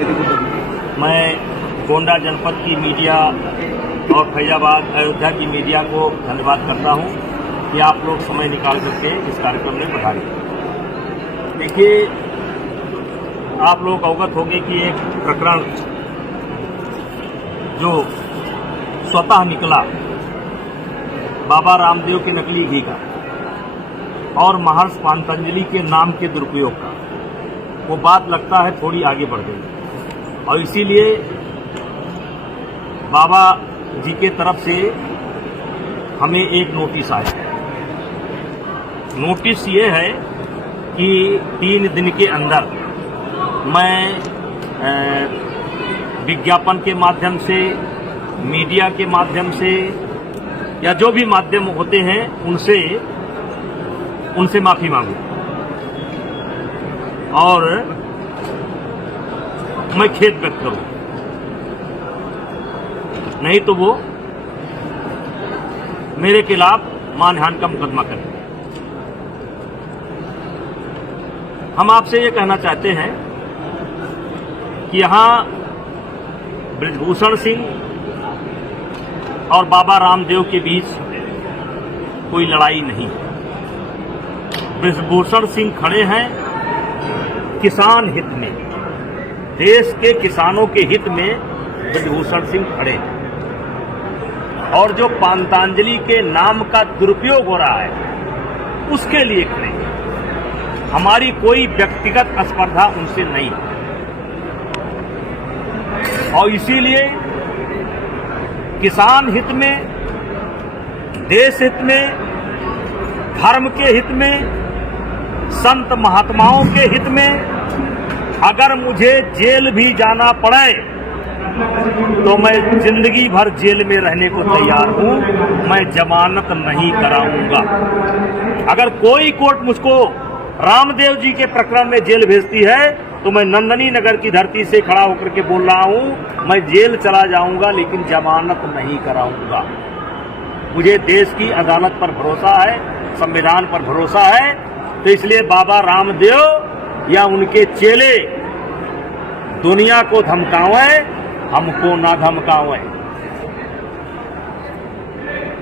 मैं गोंडा जनपद की मीडिया और फैजाबाद अयोध्या की मीडिया को धन्यवाद करता हूं कि आप लोग समय निकाल करके इस कार्यक्रम में भाग लें। देखिए, आप लोग अवगत होंगे कि एक प्रकरण जो स्वतः निकला बाबा रामदेव के नकली घी का और महर्षि पातंजलि के नाम के दुरुपयोग का, वो बात लगता है थोड़ी आगे बढ़ गई और इसीलिए बाबा जी के तरफ से हमें एक नोटिस आया। नोटिस ये है कि 3 दिन के अंदर मैं विज्ञापन के माध्यम से, मीडिया के माध्यम से या जो भी माध्यम होते हैं उनसे माफी मांगू और मैं खेद व्यक्त करूं, नहीं तो वो मेरे खिलाफ मानहानि का मुकदमा करें। हम आपसे ये कहना चाहते हैं कि यहां बृजभूषण सिंह और बाबा रामदेव के बीच कोई लड़ाई नहीं है। बृजभूषण सिंह खड़े हैं किसान हित में, देश के किसानों के हित में बृजभूषण सिंह खड़े हैं और जो पातंजलि के नाम का दुरुपयोग हो रहा है उसके लिए खड़े हैं। हमारी कोई व्यक्तिगत स्पर्धा उनसे नहीं है और इसीलिए किसान हित में, देश हित में, धर्म के हित में, संत महात्माओं के हित में अगर मुझे जेल भी जाना पड़े तो मैं जिंदगी भर जेल में रहने को तैयार हूं। मैं जमानत नहीं कराऊंगा। अगर कोई कोर्ट मुझको रामदेव जी के प्रकरण में जेल भेजती है तो मैं नंदनी नगर की धरती से खड़ा होकर के बोल रहा हूं, मैं जेल चला जाऊंगा लेकिन जमानत नहीं कराऊंगा। मुझे देश की अदालत पर भरोसा है, संविधान पर भरोसा है, तो इसलिए बाबा रामदेव या उनके चेले दुनिया को धमकावें, हमको ना धमकावें।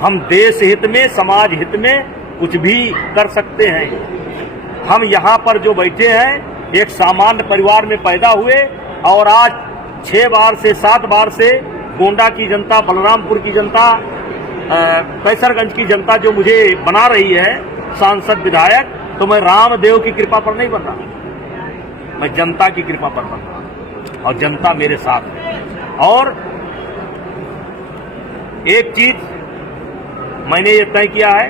हम देश हित में, समाज हित में कुछ भी कर सकते हैं। हम यहाँ पर जो बैठे हैं एक सामान्य परिवार में पैदा हुए और आज 6 बार से 7 बार से गोंडा की जनता, बलरामपुर की जनता, कैसरगंज की जनता जो मुझे बना रही है सांसद, विधायक, तो मैं रामदेव की कृपा पर नहीं बन रहा, मैं जनता की कृपा पर बन रहा और जनता मेरे साथ है। और एक चीज मैंने ये तय किया है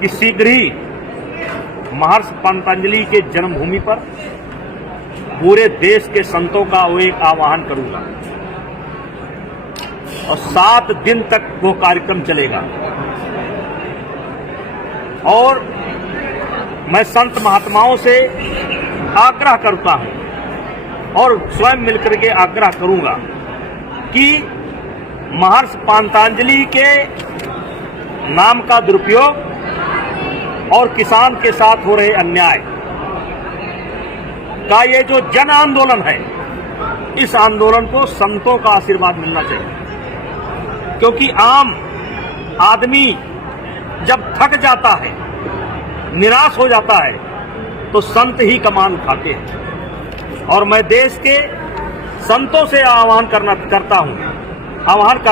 कि शीघ्र ही महर्षि पातंजलि के जन्मभूमि पर पूरे देश के संतों का वो एक आह्वान करूंगा और 7 दिन तक वो कार्यक्रम चलेगा और मैं संत महात्माओं से आग्रह करता हूं और स्वयं मिलकर के आग्रह करूंगा कि महर्षि पातंजलि के नाम का दुरुपयोग और किसान के साथ हो रहे अन्याय का ये जो जन आंदोलन है, इस आंदोलन को संतों का आशीर्वाद मिलना चाहिए। क्योंकि आम आदमी जब थक जाता है, निराश हो जाता है, तो संत ही कमान उठाते हैं। और मैं देश के संतों से आह्वान कर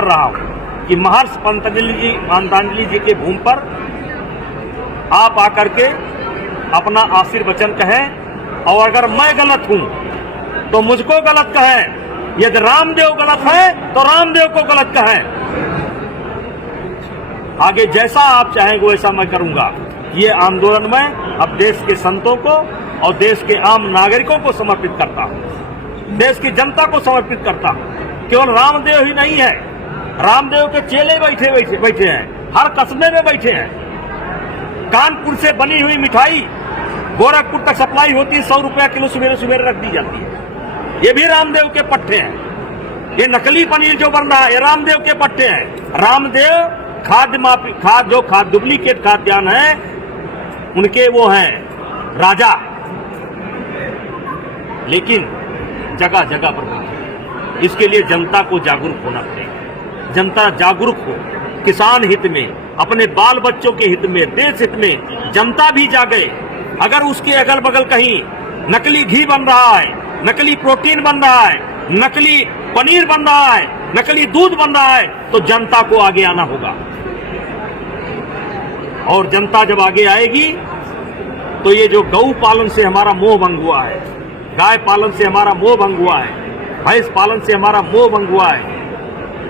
रहा हूं कि महर्षि पातंजलि जी के भूमि पर आप आकर के अपना आशीर्वचन कहें और अगर मैं गलत हूं तो मुझको गलत कहें। यदि रामदेव गलत है तो रामदेव को गलत कहें। आगे जैसा आप चाहेंगे वैसा मैं करूंगा। ये आंदोलन मैं अब देश के संतों को और देश के आम नागरिकों को समर्पित करता हूं, देश की जनता को समर्पित करता हूं। केवल रामदेव ही नहीं है, रामदेव के चेले बैठे हैं, हर कस्बे में बैठे हैं। कानपुर से बनी हुई मिठाई गोरखपुर तक सप्लाई होती है, 100 रुपया किलो सवेरे सवेरे रख दी जाती है। ये भी रामदेव के पट्टे हैं। ये नकली पनीर जो बन रहा है ये रामदेव के पट्टे हैं। रामदेव खाद डुप्लीकेट खाद्यान्न है उनके वो हैं राजा। लेकिन जगह जगह पर बैठे। इसके लिए जनता को जागरूक होना पड़ेगा। जनता जागरूक हो, किसान हित में, अपने बाल बच्चों के हित में, देश हित में जनता भी जागे। अगर उसके अगल बगल कहीं नकली घी बन रहा है, नकली प्रोटीन बन रहा है, नकली पनीर बन रहा है, नकली दूध बन रहा है, तो जनता को आगे आना होगा। और जनता जब आगे आएगी तो ये जो गौ पालन से हमारा मोह भंग हुआ है, गाय पालन से हमारा मोह भंग हुआ है, भैंस पालन से हमारा मोह भंग हुआ है,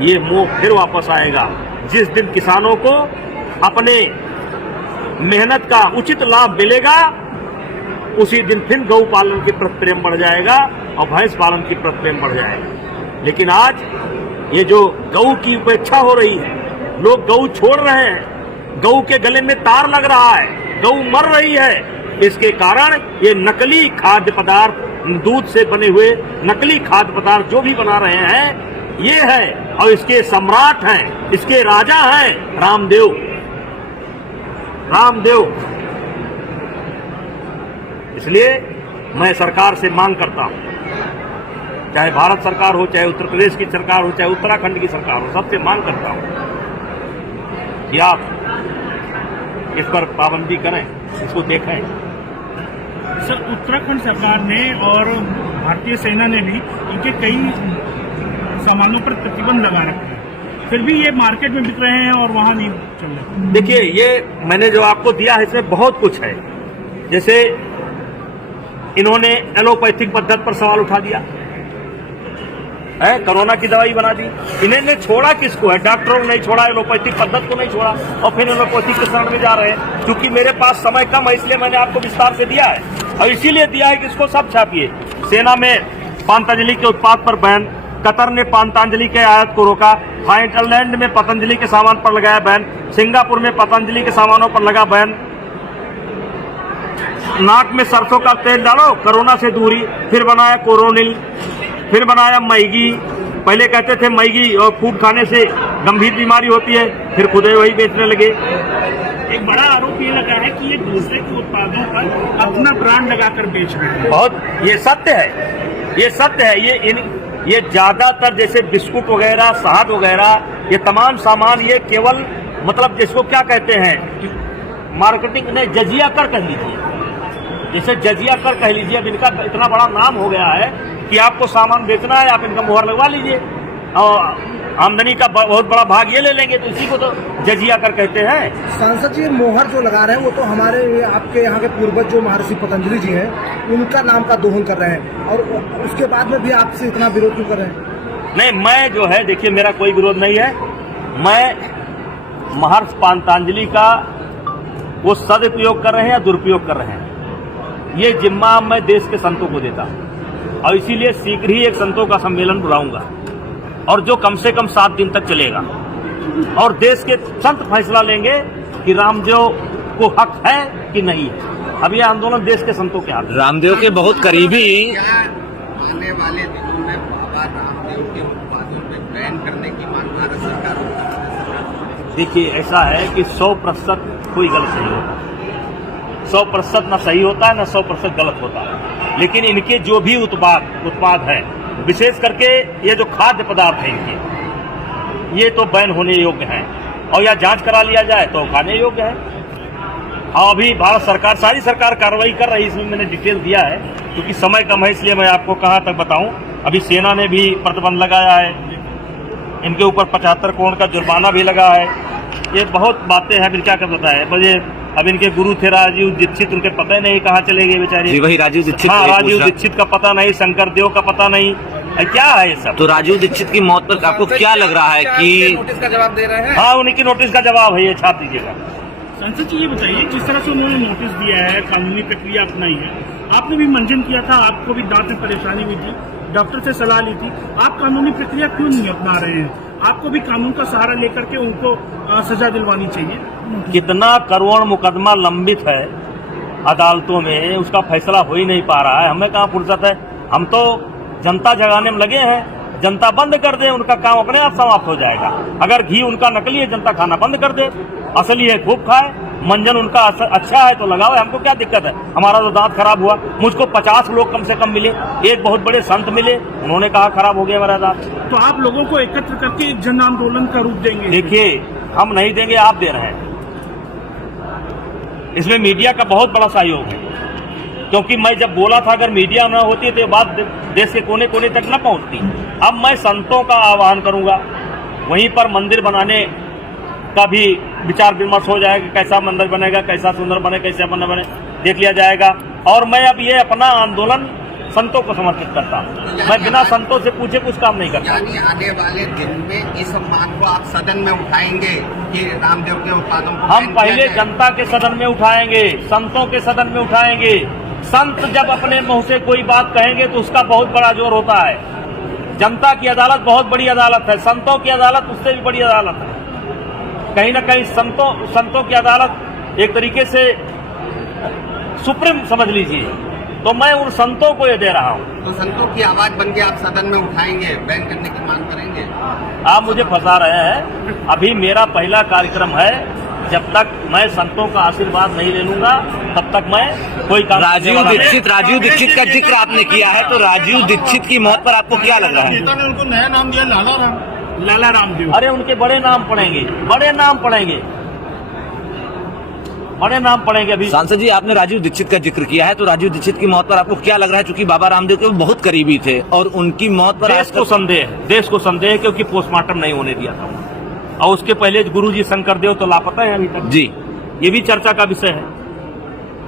ये मोह फिर वापस आएगा। जिस दिन किसानों को अपने मेहनत का उचित लाभ मिलेगा, उसी दिन फिर गौ पालन के प्रति प्रेम बढ़ जाएगा और भैंस पालन के प्रति प्रेम बढ़ जाएगा। लेकिन आज ये जो गौ की उपेक्षा हो रही है, लोग गौ छोड़ रहे हैं, गौ के गले में तार लग रहा है, गौ मर रही है, इसके कारण ये नकली खाद्य पदार्थ, दूध से बने हुए नकली खाद्य पदार्थ जो भी बना रहे हैं, ये है। और इसके सम्राट हैं, इसके राजा हैं रामदेव। इसलिए मैं सरकार से मांग करता हूं, चाहे भारत सरकार हो, चाहे उत्तर प्रदेश की सरकार हो, चाहे उत्तराखंड की सरकार हो, सबसे मांग करता हूं कि आप इस पर पाबंदी करें, इसको देखें। सर, उत्तराखंड सरकार ने और भारतीय सेना ने भी इनके कई सामानों पर प्रतिबंध लगा रखा है, फिर भी ये मार्केट में बिक रहे हैं और वहां नहीं चल रहे। देखिए, ये मैंने जो आपको दिया है इसमें बहुत कुछ है। जैसे इन्होंने एलोपैथिक पद्धति पर सवाल उठा दिया है, कोरोना की दवाई बना दी। इन्होंने छोड़ा किसको है? डॉक्टरों ने नहीं छोड़ा, एलोपैथिक पद्धति को नहीं छोड़ा, और फिर एलोपैथिक के शरण में जा रहे हैं। क्योंकि मेरे पास समय कम है, इसलिए मैंने आपको विस्तार से दिया है, और इसीलिए दिया है कि इसको सब छापिए। सेना में पतंजलि के उत्पाद पर बैन, कतर ने पतंजलि के आयात को रोका, थाईलैंड में पतंजलि के सामान पर लगाया बैन, सिंगापुर में पतंजलि के सामानों पर लगा बैन। नाक में सरसों का तेल डालो, कोरोना से दूरी। फिर बनाया कोरोनिल, फिर बनाया मैगी। पहले कहते थे मैगी और खूब खाने से गंभीर बीमारी होती है, फिर खुद ही वही बेचने लगे। एक बड़ा आरोप ये लगा है कि ये दूसरे के उत्पादों पर अपना ब्रांड लगाकर बेच रहे हैं। बहुत, ये सत्य है, ये सत्य है। ये ज्यादातर जैसे बिस्कुट वगैरह, शहद वगैरह, ये तमाम सामान ये केवल मतलब जिसको क्या कहते हैं, मार्केटिंग ने जजिया कर कह लीजिए, जैसे जजिया कर कह लीजिए। अब इनका इतना बड़ा नाम हो गया है कि आपको सामान बेचना है, आप इनका मुहर लगवा लीजिए और आमदनी का बहुत बड़ा भाग ये ले लेंगे, तो इसी को तो जजिया कर कहते हैं। सांसद जी, मोहर जो लगा रहे हैं वो तो हमारे आपके यहाँ के पूर्वज जो महर्षि पतंजलि जी हैं, उनका नाम का दोहन कर रहे हैं, और उसके बाद में भी आपसे इतना विरोध क्यों कर रहे हैं? नहीं, मैं जो है, देखिए, मेरा कोई विरोध नहीं है। मैं महर्षि पतंजलि का वो सदुपयोग कर रहे हैं या दुरुपयोग कर रहे हैं, ये जिम्मा मैं देश के संतों को देता हूँ, और इसीलिए शीघ्र ही एक संतों का सम्मेलन बुलाऊंगा, और जो कम से कम 7 दिन तक चलेगा, और देश के संत फैसला लेंगे कि रामदेव को हक है कि नहीं है। अब यह आंदोलन देश के संतों के हाथ में। रामदेव के बहुत करीबी आने वाले दिनों में बाबा रामदेव के उत्पादों पे बैन करने की मांग भारत सरकार को। देखिए, ऐसा है कि 100% कोई गलत नहीं होता, 100% न सही होता है, न 100% गलत होता है। लेकिन इनके जो भी उत्पाद है, विशेष करके ये जो खाद्य पदार्थ है इनके, ये तो बैन होने योग्य हैं, और या जांच करा लिया जाए तो खाने योग्य है। हाँ, अभी भारत सरकार, सारी सरकार कार्रवाई कर रही है, इसमें मैंने डिटेल दिया है, क्योंकि समय कम है इसलिए मैं आपको कहाँ तक बताऊं। अभी सेना ने भी प्रतिबंध लगाया है, इनके ऊपर 75 करोड़ का जुर्माना भी लगा है। ये बहुत बातें हैं, फिर क्या कर बताया मुझे। अब इनके गुरु थे राजीव दीक्षित, उनके पता ही नहीं कहाँ चले गए बेचारे। वही राजीव दीक्षित। हाँ, राजीव दीक्षित का पता नहीं, शंकर देव का पता नहीं, क्या है ये सब। तो राजीव दीक्षित की मौत पर आपको क्या लग रहा है कि नोटिस का जवाब दे रहे हैं? हाँ, उनकी नोटिस का जवाब है, ये छाप दीजिएगा। संसद जी, ये बताइए, जिस तरह से उन्होंने नोटिस दिया है, कानूनी प्रक्रिया अपनाई है, आपने भी मंजन किया था, आपको भी दांत में परेशानी हुई थी, डॉक्टर से सलाह ली थी, आप कानूनी प्रक्रिया क्यों नहीं अपना रहे हैं? आपको भी कानून का सहारा लेकर के उनको सजा दिलवानी चाहिए। कितना करोड़ मुकदमा लंबित है अदालतों में, उसका फैसला हो ही नहीं पा रहा है। हमें कहाँ फुर्सत है? हम तो जनता जगाने में लगे हैं। जनता बंद कर दे, उनका काम अपने आप समाप्त हो जाएगा। अगर घी उनका नकली है, जनता खाना बंद कर दे, असली है खूब खाए। मंजन उनका अच्छा है तो लगाओ, हमको क्या दिक्कत है। हमारा तो दांत खराब हुआ, मुझको 50 लोग कम से कम मिले, एक बहुत बड़े संत मिले, उन्होंने कहा खराब हो गया मेरा दांत। तो आप लोगों को एकत्र करके एक जन आंदोलन का रूप देंगे? देखिए, हम नहीं देंगे, आप दे रहे हैं। इसमें मीडिया का बहुत बड़ा सहयोग है, क्योंकि मैं जब बोला था अगर मीडिया न होती तो ये बात देश के कोने कोने तक न पहुंचती। अब मैं संतों का आह्वान करूंगा, वहीं पर मंदिर बनाने का भी विचार विमर्श हो जाएगा, कैसा मंदिर बनेगा, कैसा सुंदर बने, कैसा मंदिर बने, देख लिया जाएगा। और मैं अब ये अपना आंदोलन संतों को समर्पित करता हूँ। मैं बिना संतों से पूछे कुछ काम नहीं करता। यानी आने वाले दिन में इस मांग को आप सदन में उठाएंगे कि रामदेव के उत्पादों को हम पहले जनता के सदन में उठाएंगे, संतों के सदन में उठाएंगे। संत जब अपने मुंह से कोई बात कहेंगे तो उसका बहुत बड़ा जोर होता है। जनता की अदालत बहुत बड़ी अदालत है, संतों की अदालत उससे भी बड़ी अदालत है। कहीं न कहीं संतों की अदालत एक तरीके से सुप्रीम समझ लीजिए, तो मैं उन संतों को ये दे रहा हूँ। तो संतों की आवाज बन के आप सदन में उठाएंगे, बैन करने की मांग करेंगे? आप मुझे फंसा रहे हैं। अभी मेरा पहला कार्यक्रम है, जब तक मैं संतों का आशीर्वाद नहीं ले लूंगा तब तक मैं कोई काम। राजीव दीक्षित का जिक्र आपने किया है, तो राजीव दीक्षित की मौत पर आपको क्या लग रहा है? नेता ने उनको नया नाम दिया लाला रामदेव। अरे उनके बड़े नाम पड़ेंगे, बड़े नाम पड़ेंगे अभी। सांसद जी, आपने राजीव दीक्षित का जिक्र किया है, तो राजीव दीक्षित की मौत पर आपको क्या लग रहा है? क्योंकि बाबा रामदेव के वो बहुत करीबी थे और उनकी मौत पर देश को संदेह है, क्योंकि पोस्टमार्टम नहीं होने दिया था, और उसके पहले गुरुजी शंकरदेव तो लापता है अभी तक जी। ये भी चर्चा का विषय है,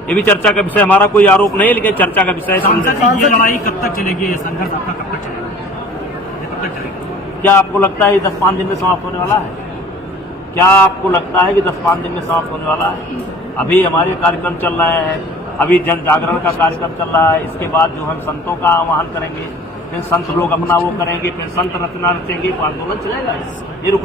ये भी चर्चा का विषय। हमारा कोई आरोप नहीं है, लेकिन चर्चा का विषय है। सांसद जी, ये लड़ाई कब तक चलेगी? ये संघर्ष आपका कब तक चलेगा? ये कब तक चलेगा? क्या आपको लगता है ये 10-5 दिन में समाप्त होने वाला है? क्या आपको लगता है कि 10-5 दिन में समाप्त होने वाला है? अभी हमारे कार्यक्रम चल रहे हैं, अभी जन जागरण का कार्यक्रम चल रहा है। इसके बाद जो हम संतों का आह्वान करेंगे, फिर संत लोग अपना वो करेंगे, फिर संत रचना रचेंगे, तो आंदोलन चलेगा। ये रुकने